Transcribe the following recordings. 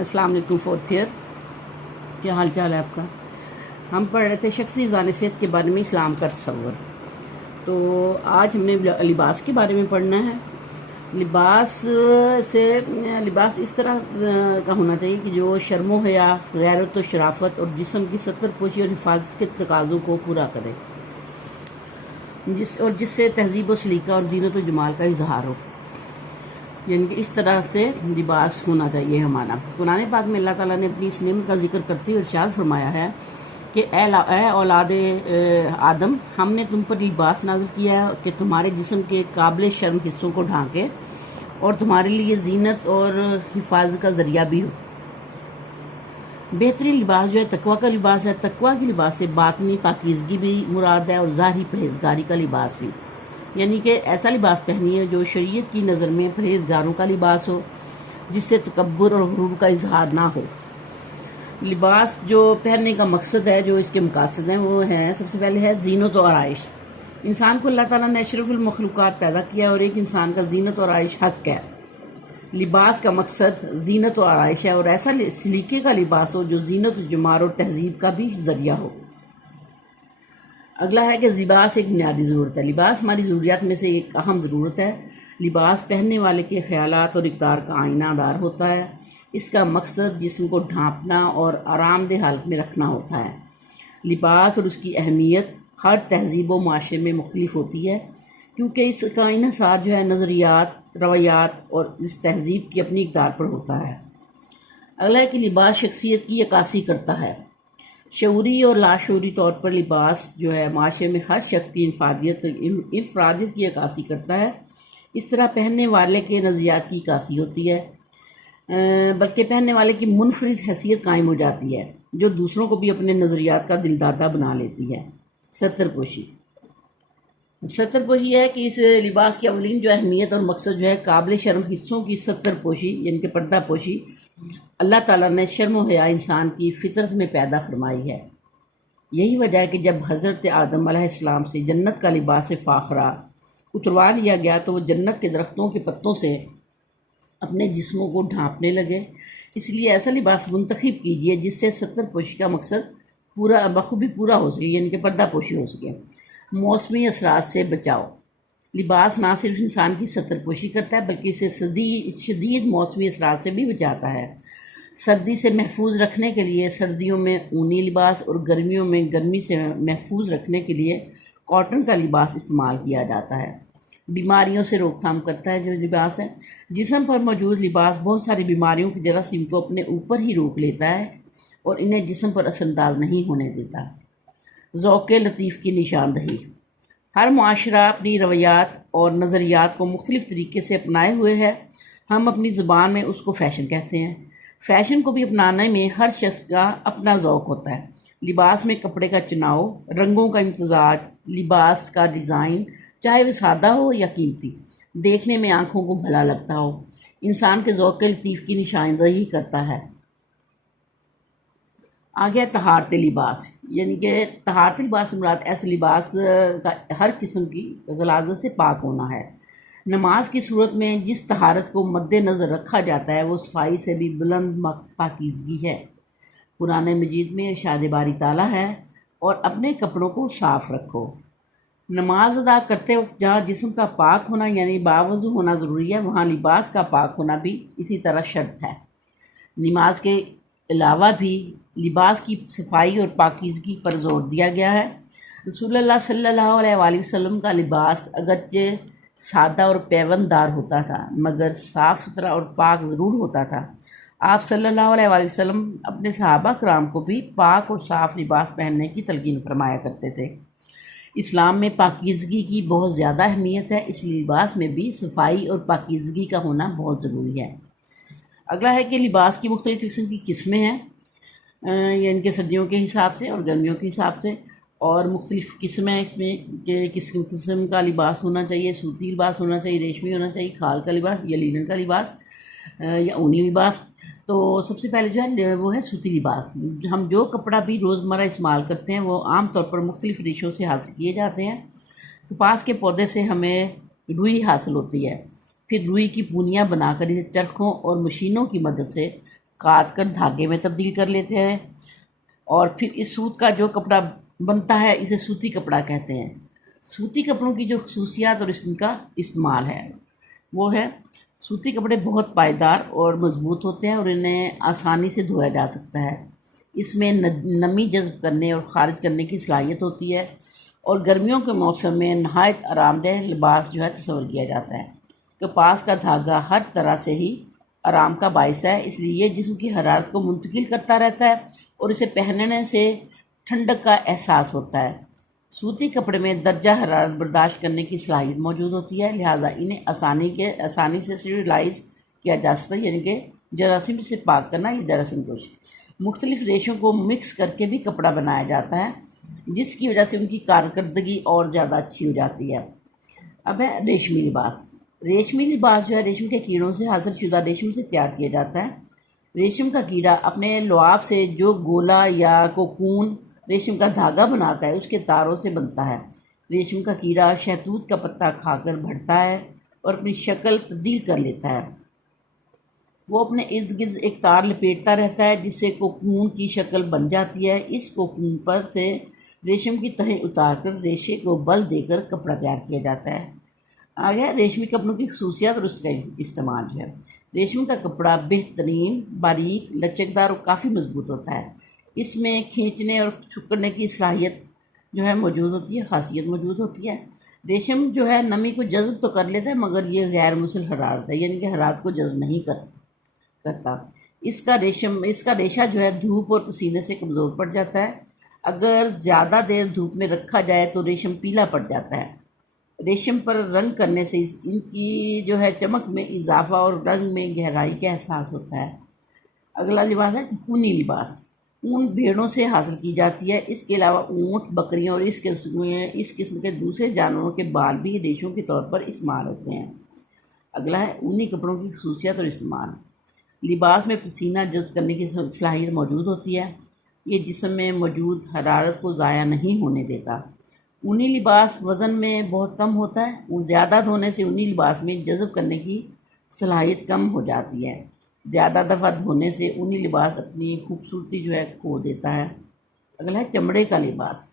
अस्सलाम वालेकुम fourth year. क्या हाल चाल है आपका। हम पढ़ रहे थे शख्सी ज़ान सेहत के बारे में इस्लाम का तस्वर। तो आज हमने लिबास के बारे में पढ़ना है। लिबास से लिबास इस तरह का होना चाहिए कि जो शर्म हया, गैरत व शराफत और जिस्म की सत्तर पोशी और हिफाजत के तकाज़ों को पूरा करे, जिससे तहजीब व सलीका और जीनत व जमाल का इजहार हो। यानी कि इस तरह से लिबास होना चाहिए हमारा। कुरान पाक में अल्लाह ताला ने अपनी इस नेमत का जिक्र करते हुए इरशाद फरमाया है कि ए औलाद आदम, हमने तुम पर लिबास नाज़िल किया है कि तुम्हारे जिस्म के काबिल शर्म हिस्सों को ढांके और तुम्हारे लिए जीनत और हिफाजत का ज़रिया भी हो। बेहतरीन लिबास जो है तकवा का लिबास है। तकवा के लिबास से बातनी पाकीज़गी भी मुराद है और ज़ाहिरी परहेज़गारी का लिबास भी। यानी कि ऐसा लिबास पहनिए जो शरीयत की नज़र में परहेज़गारों का लिबास हो, जिससे तकब्बुर और गुरूर का इजहार ना हो। लिबास जो पहनने का मकसद है, जो इसके मकासद हैं, वो हैं सबसे पहले है जीनत और आइश। इंसान को अल्लाह ताला ने अशरफुल मखलूक़ात पैदा किया और एक इंसान का जीनत और आइश हक है। लिबास का मकसद जीनत और आइश है और ऐसा सलीके का लिबास हो जो जीनत, जमाल और तहजीब का भी ज़रिया हो। अगला है कि लिबास एक बुनियादी ज़रूरत है। लिबास हमारी ज़रूरियात में से एक अहम ज़रूरत है। लिबास पहनने वाले के ख्यालात और इक़्तिदार का आईनादार होता है। इसका मकसद जिस्म को ढांपना और आरामदेह हालत में रखना होता है। लिबास और उसकी अहमियत हर तहजीब व माशरे में मुख्तलिफ होती है, क्योंकि इसका इन्हिसार जो है नज़रियात, रवैयात और इस तहजीब की अपनी इक़्तिदार पर होता है। अगला है कि लिबास शख्सियत की अक्कासी करता है। शऊरी और लाशऊरी तौर पर लिबास जो है माशरे में हर शख्स की इनफरादियत की अक्कासी करता है। इस तरह पहनने वाले के नज़रियात की अक्कासी होती है, बल्कि पहनने वाले की मुनफरिद हैसियत कायम हो जाती है, जो दूसरों को भी अपने नज़रियात का दिलदादा बना लेती है। सत्तरपोशी है कि इस लिबास की अवलीन जो अहमियत और मकसद जो है काबिल शर्म हिस्सों की सत्तरपोशी यानी कि पर्दा पोशी अल्लाह ताला ने शर्म व हया इंसान की फितरत में पैदा फरमाई है। यही वजह है कि जब हज़रत आदम अलैहिस्सलाम से जन्नत का लिबास फ़ाखरा उतरवा लिया गया तो वो जन्नत के दरख्तों के पत्तों से अपने जिस्मों को ढांपने लगे। इसलिए ऐसा लिबास मुंतखब कीजिए जिससे सत्तरपोशी का मकसद पूरा बखूबी पूरा हो सके, यानी कि पर्दा पोशी हो सके। मौसमी असरात से बचाओ। लिबास ना सिर्फ इंसान की सत्तरपोशी करता है बल्कि इसे शदीद मौसमी असरात से भी बचाता है। सर्दी से महफूज रखने के लिए सर्दियों में ऊनी लिबास और गर्मियों में गर्मी से महफूज रखने के लिए कॉटन का लिबास इस्तेमाल किया जाता है। बीमारियों से रोकथाम करता है जो लिबास है। जिस्म पर मौजूद लिबास बहुत सारी बीमारियों की जरासीम को अपने ऊपर ही रोक लेता है और इन्हें जिस्म पर असरअंदाज नहीं होने देता। ज़ौक़ लतीफ़ की निशानदही। हर मुआशरा अपनी रवैयात और नज़रियात को मुख्तलिफ़ तरीके से अपनाए हुए है। हम अपनी ज़ुबान में उसको फ़ैशन कहते हैं। फ़ैशन को भी अपनाने में हर शख्स का अपना ज़ौक़ होता है। लिबास में कपड़े का चुनाव, रंगों का इम्तज़ाज, लिबास का डिज़ाइन, चाहे वह सादा हो या कीमती, देखने में आँखों को भला लगता हो, इंसान के ज़ौक़ लतीफ़ की निशानदही करता है। आ गया तहारत लिबास। यानी कि तहारत लिबास से मुराद ऐसे लिबास का हर किस्म की गलाज़त से पाक होना है। नमाज की सूरत में जिस तहारत को मद्देनज़र रखा जाता है वो सफाई से भी बुलंद पाकीज़गी है। कुरान मजीद में इरशाद बारी ताला है, और अपने कपड़ों को साफ़ रखो। नमाज अदा करते वक्त जहाँ जिस्म का पाक होना यानी बावज़ू होना ज़रूरी है, वहाँ लिबास का पाक होना भी इसी तरह शर्त है। नमाज के अलावा भी लिबास की सफाई और पाकीज़गी पर जोर दिया गया है। रसूलुल्लाह सल्लल्लाहु अलैहि वसल्लम का लिबास अगरचे सादा और पैबंददार होता था, मगर साफ़ सुथरा और पाक ज़रूर होता था। आप सल्लल्लाहु अलैहि वसल्लम अपने सहाबा कराम को भी पाक और साफ़ लिबास पहनने की तलकीन फरमाया करते थे। इस्लाम में पाकीज़गी की बहुत ज़्यादा अहमियत है, इस लिबास में भी सफाई और पाकीज़गी का होना बहुत ज़रूरी है। अगला है कि लिबास की मुख्तलिफ़ किस्म की किस्में हैं, यानी कि सर्दियों के हिसाब से और गर्मियों के हिसाब से, और मुख्तलिफ़ किस्में हैं इसमें कि किस किस्म का लिबास होना चाहिए। सूती लिबास होना चाहिए, रेशमी होना चाहिए, खाल का लिबास या लीलन का लिबास या ऊनी लिबास। तो सबसे पहले जो है वो है सूती लिबास। हम जो कपड़ा भी रोज़मर्रा इस्तेमाल करते हैं वो आम तौर पर मुख्तलिफ़ रेशों से हासिल किए जाते हैं। कपास के पौधे से हमें रुई हासिल होती है, फिर रुई की पूनियाँ बनाकर इसे चरखों और मशीनों की मदद से काट कर धागे में तब्दील कर लेते हैं और फिर इस सूत का जो कपड़ा बनता है इसे सूती कपड़ा कहते हैं। सूती कपड़ों की जो खसूसियात और इनका इस्तेमाल है वो है, सूती कपड़े बहुत पायदार और मज़बूत होते हैं और इन्हें आसानी से धोया जा सकता है। इसमें नमी जज़ब करने और ख़ारिज करने की सलाहियत होती है और गर्मियों के मौसम में नहायत आरामदेह लिबास जो है तस्वर किया जाता है। कपास का धागा हर तरह से ही आराम का बायस है, इसलिए ये जिस्म की हरारत को मुंतकिल करता रहता है और इसे पहनने से ठंडक का एहसास होता है। सूती कपड़े में दर्जा हरारत बर्दाश्त करने की सलाहियत मौजूद होती है, लिहाजा इन्हें आसानी से स्टरलाइज किया जा सकता है, यानी कि जरासीम से पाक करना या जरासीम कोश। मुख्तलिफ रेशों को मिक्स करके भी कपड़ा बनाया जाता है, जिसकी वजह से उनकी कारकर्दगी और ज़्यादा अच्छी हो जाती है। अब है रेशमी लिबास। रेशमी लिबास जो है रेशम के कीड़ों से हासिल शुदा रेशम से तैयार किया जाता है। रेशम का कीड़ा अपने लुआब से जो गोला या कोकून रेशम का धागा बनाता है उसके तारों से बनता है। रेशम का कीड़ा शहतूत का पत्ता खाकर बढ़ता है और अपनी शक्ल तब्दील कर लेता है। वो अपने इर्द गिर्द एक तार लपेटता रहता है जिससे कोकून की शक्ल बन जाती है। इस कोकून पर से रेशम की तहें उतारकर रेशे को बल देकर कपड़ा तैयार किया जाता है। आगे रेशमी कपड़ों की खसूसियात और उसका इस्तेमाल जो है। रेशम का कपड़ा बेहतरीन, बारीक, लचकदार और काफ़ी मजबूत होता है। इसमें खींचने और सिकुड़ने की सलाहियत जो है मौजूद होती है, खासियत मौजूद होती है। रेशम जो है नमी को जज़ब तो कर लेता है मगर ये गैर मुसल हरारत है, यानी कि हरारत को जज़ब नहीं करता। इसका रेशा जो है धूप और पसीने से कमज़ोर पड़ जाता है। अगर ज़्यादा देर धूप में रखा जाए तो रेशम पीला पड़ जाता है। रेशम पर रंग करने से इनकी जो है चमक में इजाफा और रंग में गहराई का एहसास होता है। अगला लिबास है ऊनी लिबास। ऊन भेड़ों से हासिल की जाती है। इसके अलावा ऊँट, बकरियाँ और इस किस्म के दूसरे जानवरों के बाल भी रेशों के तौर पर इस्तेमाल होते हैं। अगला है ऊनी कपड़ों की खसूसियात और इस्तेमाल। लिबास में पसीना जज़ब करने की सलाहियत मौजूद होती है। ये जिस्म में मौजूद हरारत को ज़ाया नहीं होने देता। ऊनी लिबास वज़न में बहुत कम होता है। ज़्यादा धोने से ऊनी लिबास में जज़ब करने की सलाहियत कम हो जाती है। ज़्यादा दफ़ा धोने से ऊनी लिबास अपनी खूबसूरती जो है खो देता है। अगला है चमड़े का लिबास।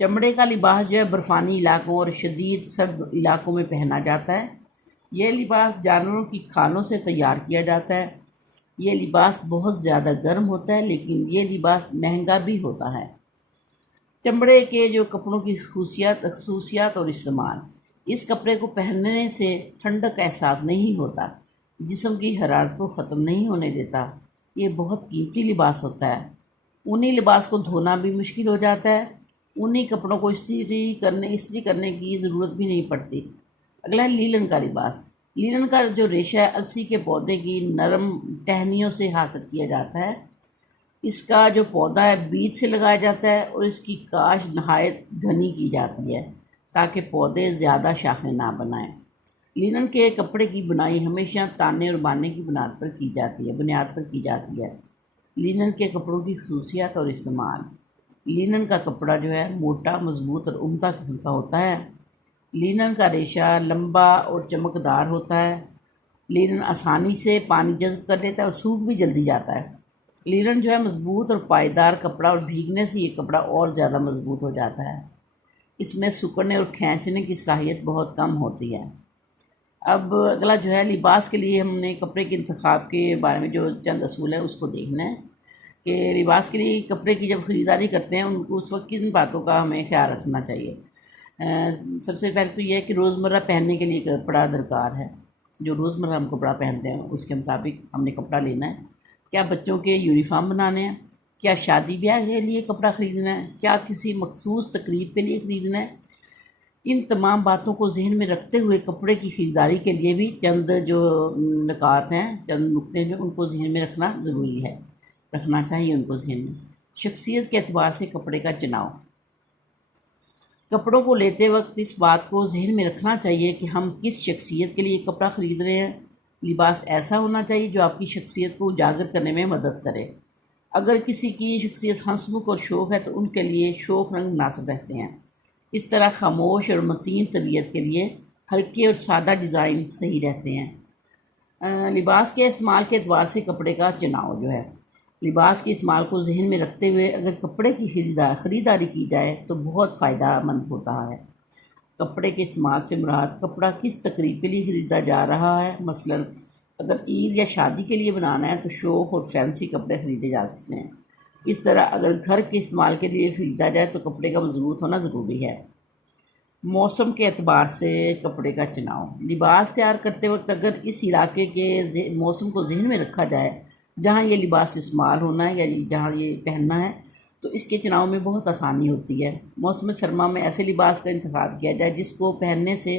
चमड़े का लिबास जो है बर्फ़ानी इलाकों और शदीद सर्द इलाकों में पहना जाता है। यह लिबास जानवरों की खालों से तैयार किया जाता है। ये लिबास बहुत ज़्यादा गर्म होता है, लेकिन ये लिबास महंगा भी होता है। चमड़े के जो कपड़ों की खसूसियात और इस्तेमाल। इस कपड़े को पहनने से ठंडक का एहसास नहीं होता, जिस्म की हरारत को ख़त्म नहीं होने देता। ये बहुत कीमती लिबास होता है। ऊनी लिबास को धोना भी मुश्किल हो जाता है। ऊनी कपड़ों को इस्त्री करने की ज़रूरत भी नहीं पड़ती। अगला है लीलन का लिबास। लीलन का जो रेशा है अलसी के पौधे की नरम टहनियों से हासिल किया जाता है। इसका जो पौधा है बीज से लगाया जाता है और इसकी काश नहायत घनी की जाती है ताकि पौधे ज़्यादा शाखें ना बनाएं। लिनन के कपड़े की बुनाई हमेशा ताने और बाने की बुनियाद पर की जाती है। लिनन के कपड़ों की खसूसियात और इस्तेमाल। लिनन का कपड़ा जो है मोटा, मजबूत और उम्दा किस्म का होता है। लिनन का रेशा लंबा और चमकदार होता है। लिनन आसानी से पानी जज़ब कर लेता है और सूख भी जल्दी जाता है। लिनन जो है मजबूत और पायदार कपड़ा और भीगने से ये कपड़ा और ज़्यादा मजबूत हो जाता है। इसमें सिकुड़ने और खींचने की सलाहियत बहुत कम होती है। अब अगला जो है लिबास के लिए हमने कपड़े के इंतखाब के बारे में जो चंद असूल है उसको देखना है कि लिबास के लिए कपड़े की जब ख़रीदारी करते हैं उनको उस वक्त किन बातों का हमें ख्याल रखना चाहिए। सबसे पहले तो यह है कि रोज़मर्रा पहनने के लिए कपड़ा दरकार है। जो रोज़मर्रा हम कपड़ा पहनते हैं उसके मुताबिक हमने कपड़ा लेना है। क्या बच्चों के यूनिफॉर्म बनाने हैं, क्या शादी ब्याह के लिए कपड़ा ख़रीदना है, क्या किसी मखसूस तकरीब के लिए ख़रीदना है। इन तमाम बातों को जहन में रखते हुए कपड़े की ख़रीदारी के लिए भी चंद जो नुकात हैं, चंद नुक्ते हैं, उनको जहन में रखना ज़रूरी है, रखना चाहिए उनको जहन में। शख्सियत के एतबार से कपड़े का चुनाव। कपड़ों को लेते वक्त इस बात को जहन में रखना चाहिए कि हम किस शख्सियत के लिए कपड़ा ख़रीद रहे हैं। लिबास ऐसा होना चाहिए जो आपकी शख्सियत को उजागर करने में मदद करे। अगर किसी की शख्सियत हंसमुख और शौक है तो उनके लिए शौक रंग मुनासिब रहते हैं। इस तरह खामोश और मतीन तबीयत के लिए हल्के और सादा डिज़ाइन सही रहते हैं। लिबास के इस्तेमाल के एतबार से कपड़े का चुनाव जो है, लिबास के इस्तेमाल को जहन में रखते हुए अगर कपड़े की ख़रीदारी की जाए तो बहुत फ़ायदा मंद होता है। कपड़े के इस्तेमाल से मुराद कपड़ा किस तकरीब के लिए ख़रीदा जा रहा है। मसलन अगर ईद या शादी के लिए बनाना है तो शौक और फैंसी कपड़े ख़रीदे जा सकते हैं। इस तरह अगर घर के इस्तेमाल के लिए ख़रीदा जाए तो कपड़े का मजबूत होना ज़रूरी है। मौसम के एतबार से कपड़े का चुनाव, लिबास तैयार करते वक्त अगर इस इलाके के मौसम को जहन में रखा जाए जहाँ ये लिबास इस्तेमाल होना है या जहाँ ये पहनना है तो इसके चुनाव में बहुत आसानी होती है। मौसम सरमा में ऐसे लिबास का इंतखाब किया जाए जिसको पहनने से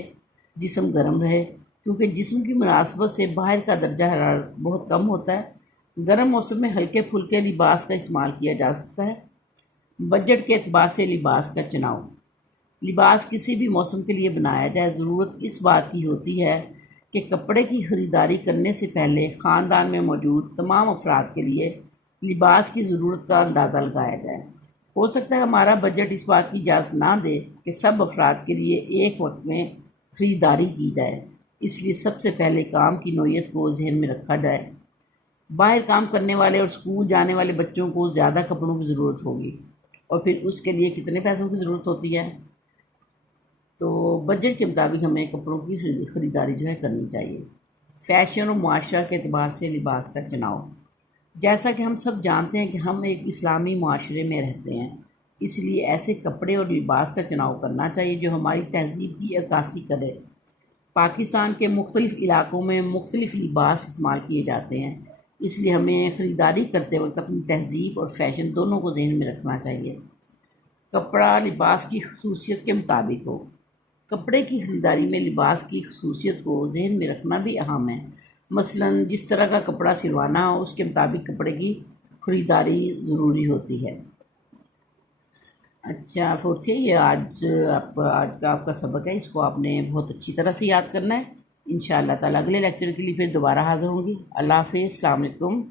जिस्म गर्म रहे, क्योंकि जिस्म की मुनासबत से बाहर का दर्जा हरारत बहुत कम होता है। गर्म मौसम में हल्के फुल्के लिबास का इस्तेमाल किया जा सकता है। बजट के एतबार से लिबास का चुनाव, लिबास किसी भी मौसम के लिए बनाया जाए ज़रूरत इस बात की होती है कि कपड़े की ख़रीदारी करने से पहले ख़ानदान में मौजूद तमाम अफराद के लिए लिबास की ज़रूरत का अंदाज़ा लगाया जाए। हो सकता है हमारा बजट इस बात की इजाज़त ना दे कि सब अफराद के लिए एक वक्त में ख़रीदारी की जाए, इसलिए सबसे पहले काम की नौइयत को जहन में रखा जाए। बाहर काम करने वाले और स्कूल जाने वाले बच्चों को ज़्यादा कपड़ों की ज़रूरत होगी और फिर उसके लिए कितने पैसों की ज़रूरत होती है, तो बजट के मुताबिक हमें कपड़ों की ख़रीदारी जो है करनी चाहिए। फ़ैशन और मुआशरा के एतबार से लिबास का चुनाव, जैसा कि हम सब जानते हैं कि हम एक इस्लामी मुआशरे में रहते हैं, इसलिए ऐसे कपड़े और लिबास का चुनाव करना चाहिए जो हमारी तहज़ीब की अक्कासी करे। पाकिस्तान के मुख्तलिफ़ इलाक़ों में मुख्तलिफ़ लिबास इस्तेमाल किए जाते हैं, इसलिए हमें ख़रीदारी करते वक्त अपनी तहज़ीब और फ़ैशन दोनों को जहन में रखना चाहिए। कपड़ा लिबास की खसूसियत के मुताबिक हो, कपड़े की ख़रीदारी में लिबास की खसूसियत को जहन में रखना भी अहम है। मसलन जिस तरह का कपड़ा सिलवाना हो उसके मुताबिक कपड़े की ख़रीदारी ज़रूरी होती है। अच्छा फोर्थ है ये आज का आपका सबक है, इसको आपने बहुत अच्छी तरह से याद करना है। इंशाअल्लाह ताला अगले लेक्चर के लिए फिर दोबारा हाज़िर होंगी। अल्लाह हाफ़िज़, अस्सलाम वालेकुम।